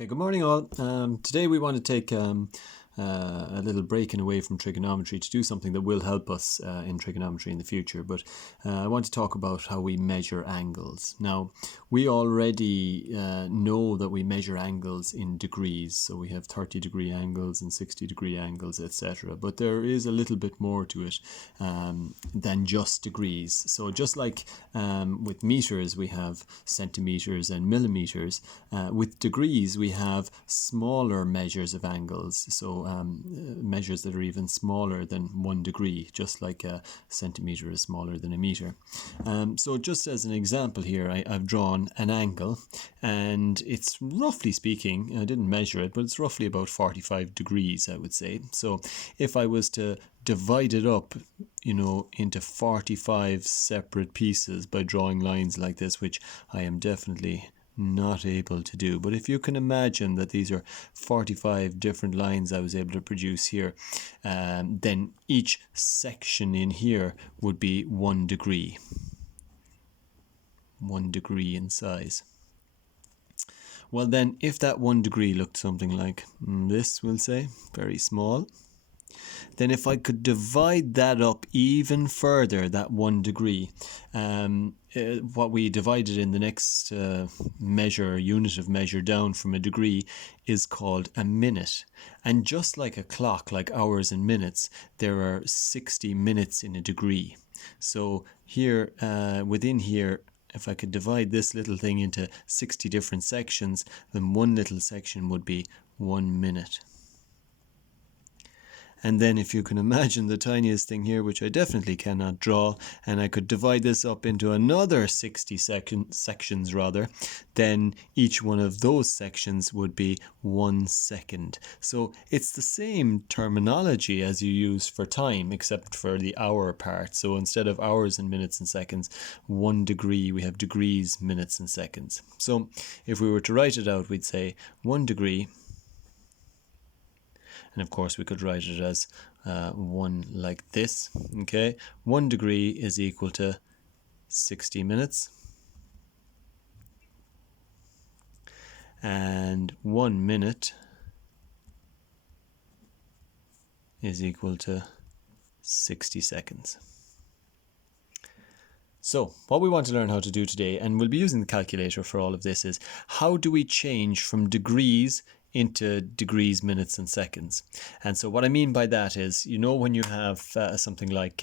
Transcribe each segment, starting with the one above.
Okay, good morning all. Today we want to take a little break away from trigonometry to do something that will help us in trigonometry in the future. But I want to talk about how we measure angles. Now, we already know that we measure angles in degrees. So we have 30-degree angles and 60-degree angles, etc. But there is a little bit more to it than just degrees. So just like with meters, we have centimeters and millimeters. With degrees, we have smaller measures of angles. So measures that are even smaller than 1 degree, just like a centimeter is smaller than a meter. So just as an example here, I've drawn an angle, and it's roughly speaking, I didn't measure it, but it's roughly about 45 degrees, I would say. So if I was to divide it up, into 45 separate pieces by drawing lines like this, which I am definitely not able to do. But if you can imagine that these are 45 different lines I was able to produce here, then each section in here would be 1 degree. 1 degree in size. Well then, if that 1 degree looked something like this, we'll say, very small, then if I could divide that up even further, that 1 degree, what we divided in the next unit of measure down from a degree is called a minute. And just like a clock, like hours and minutes, there are 60 minutes in a degree. So here, within here, if I could divide this little thing into 60 different sections, then one little section would be 1 minute. And then if you can imagine the tiniest thing here, which I definitely cannot draw, and I could divide this up into another 60 sections, then each one of those sections would be 1 second. So it's the same terminology as you use for time, except for the hour part. So instead of hours and minutes and seconds, 1 degree, we have degrees, minutes and seconds. So if we were to write it out, we'd say 1 degree. And of course we could write it as 1 like this. Okay, 1 degree is equal to 60 minutes. And 1 minute is equal to 60 seconds. So what we want to learn how to do today, and we'll be using the calculator for all of this, is how do we change from degrees into degrees, minutes and seconds. And so what I mean by that is, when you have something like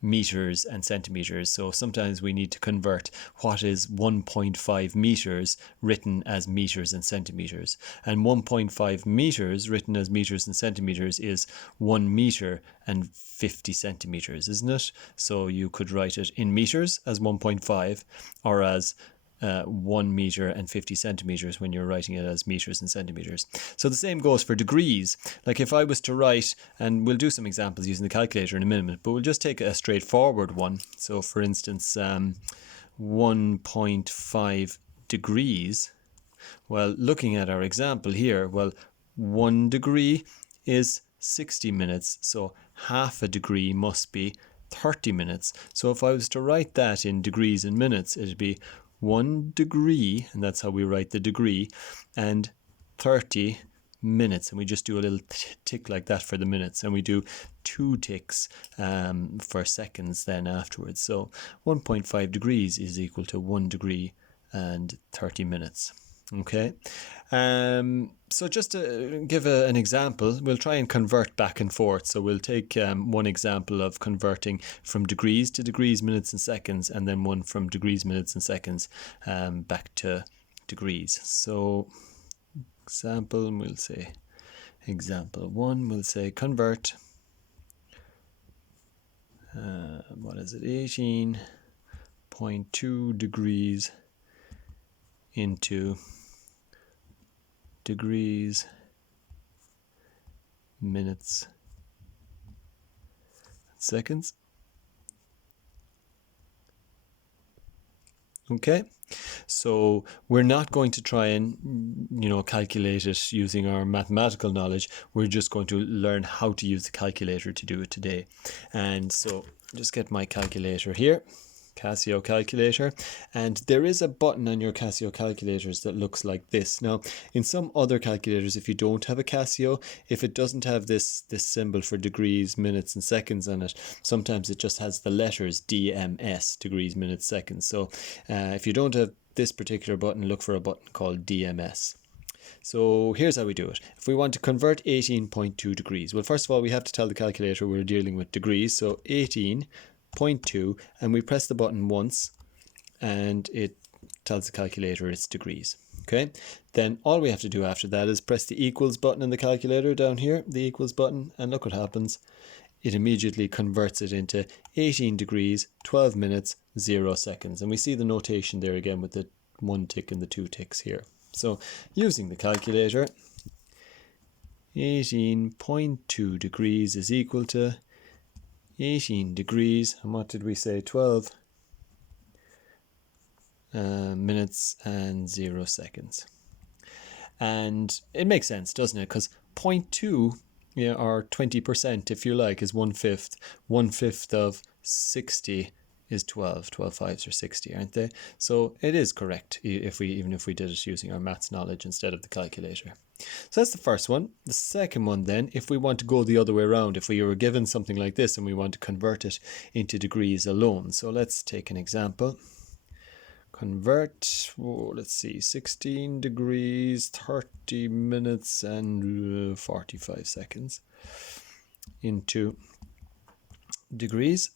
meters and centimeters, so sometimes we need to convert what is 1.5 meters written as meters and centimeters. And 1.5 meters written as meters and centimeters is 1 meter and 50 centimeters, isn't it? So you could write it in meters as 1.5 or as 1 meter and 50 centimeters when you're writing it as meters and centimeters. So the same goes for degrees. Like if I was to write, and we'll do some examples using the calculator in a minute, but we'll just take a straightforward one. So for instance, 1.5 degrees. Well, looking at our example here, 1 degree is 60 minutes. So half a degree must be 30 minutes. So if I was to write that in degrees and minutes, it'd be 1 degree, and that's how we write the degree, and 30 minutes. And we just do a little tick like that for the minutes, and we do 2 ticks for seconds then afterwards. So 1.5 degrees is equal to 1 degree and 30 minutes. Okay, so just to give an example, we'll try and convert back and forth. So we'll take one example of converting from degrees to degrees, minutes and seconds, and then one from degrees, minutes and seconds back to degrees. So example, we'll say example 1, we'll say convert, 18.2 degrees into degrees, minutes, seconds. Okay, so we're not going to try and calculate it using our mathematical knowledge. We're just going to learn how to use the calculator to do it today. And so just get my calculator here. Casio calculator, and there is a button on your Casio calculators that looks like this. Now, in some other calculators, if you don't have a Casio, if it doesn't have this symbol for degrees, minutes and seconds on it, sometimes it just has the letters DMS, degrees, minutes, seconds. So if you don't have this particular button, look for a button called DMS. So here's how we do it. If we want to convert 18.2 degrees, well, first of all, we have to tell the calculator we're dealing with degrees. So 18.2, and we press the button once and it tells the calculator it's degrees. Okay, then all we have to do after that is press the equals button in the calculator down here, the equals button, and look what happens. It immediately converts it into 18 degrees, 12 minutes, 0 seconds. And we see the notation there again with the 1 tick and the 2 ticks here. So using the calculator, 18.2 degrees is equal to 18 degrees, and what did we say, 12 minutes and 0 seconds. And it makes sense, doesn't it? Because 0.2, or 20% if you like, is 1/5. 1/5 of 60 is 12. 12 fives are 60, aren't they? So it is correct even if we did it using our maths knowledge instead of the calculator. So that's the first one. The second one then, if we want to go the other way around, if we were given something like this and we want to convert it into degrees alone. So let's take an example. Convert, let's see, 16 degrees, 30 minutes and 45 seconds into degrees.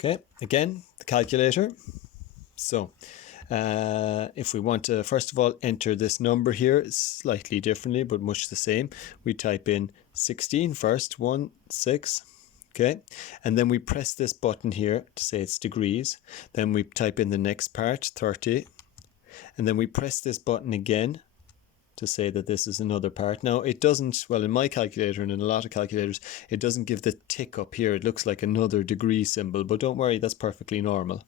Okay, again, the calculator. So if we want to, first of all, enter this number here slightly differently, but much the same. We type in 16 first, 1, 6. Okay, and then we press this button here to say it's degrees. Then we type in the next part, 30. And then we press this button again to say that this is another part. Now it doesn't, well, in my calculator and in a lot of calculators, it doesn't give the tick up here. It looks like another degree symbol, but don't worry, that's perfectly normal.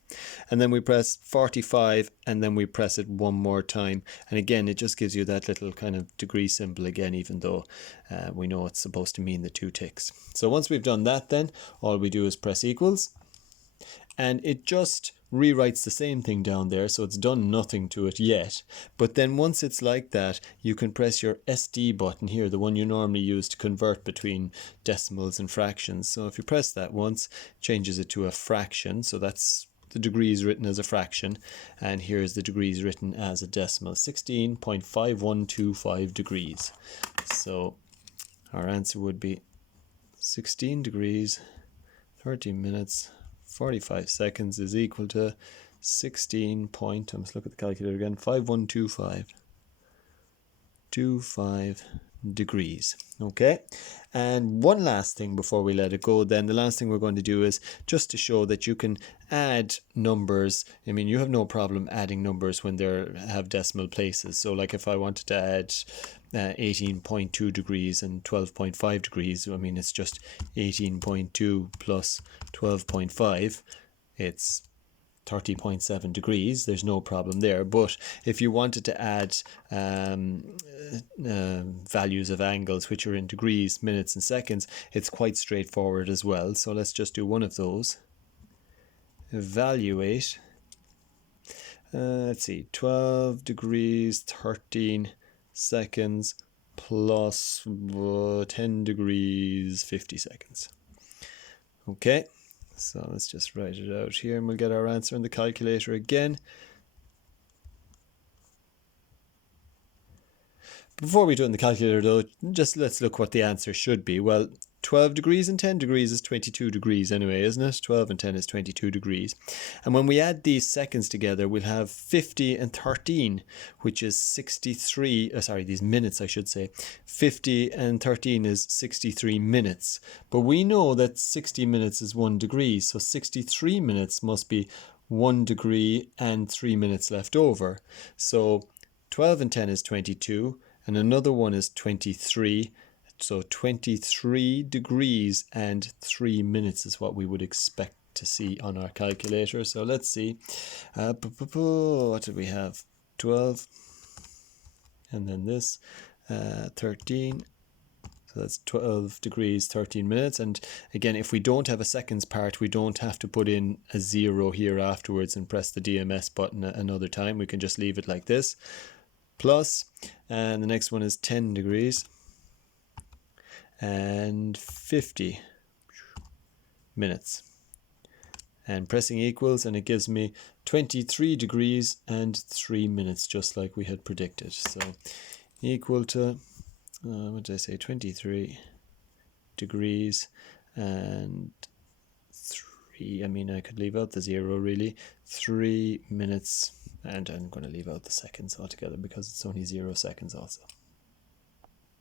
And then we press 45 and then we press it one more time. And again, it just gives you that little kind of degree symbol again, even though we know it's supposed to mean the 2 ticks. So once we've done that, then all we do is press equals, and it just rewrites the same thing down there, so it's done nothing to it yet. But then once it's like that, you can press your SD button here, the one you normally use to convert between decimals and fractions. So if you press that once, changes it to a fraction, so that's the degrees written as a fraction, and here's the degrees written as a decimal, 16.5125 degrees. So our answer would be 16 degrees, 30 minutes, 45 seconds is equal to 16 point, I must look at the calculator again, 5125 degrees. Okay, and one last thing before we let it go then, the last thing we're going to do is just to show that you can add numbers. I mean, you have no problem adding numbers when they have decimal places. So like if I wanted to add 18.2 degrees and 12.5 degrees, I mean, it's just 18.2 plus 12.5, it's 30.7 degrees. There's no problem there. But if you wanted to add values of angles which are in degrees, minutes and seconds, it's quite straightforward as well. So let's just do one of those. Evaluate, let's see, 12 degrees 13 seconds plus 10 degrees 50 seconds. Okay, so let's just write it out here and we'll get our answer in the calculator again. Before we do it in the calculator though, just let's look what the answer should be. Well, 12 degrees and 10 degrees is 22 degrees anyway, isn't it? 12 and 10 is 22 degrees. And when we add these seconds together, we'll have 50 and 13, which is 63, these minutes I should say. 50 and 13 is 63 minutes. But we know that 60 minutes is 1 degree, so 63 minutes must be 1 degree and 3 minutes left over. So 12 and 10 is 22, and another one is 23. So 23 degrees and 3 minutes is what we would expect to see on our calculator. So let's see. What did we have? 12. And then this. 13. So that's 12 degrees 13 minutes. And again, if we don't have a seconds part, we don't have to put in a 0 here afterwards and press the DMS button another time. We can just leave it like this. Plus, and the next one is 10 degrees and 50 minutes. And pressing equals, and it gives me 23 degrees and 3 minutes, just like we had predicted. So equal to, what did I say, 23 degrees and 3, I mean, I could leave out the 0 really, 3 minutes, and I'm going to leave out the seconds altogether because it's only 0 seconds also.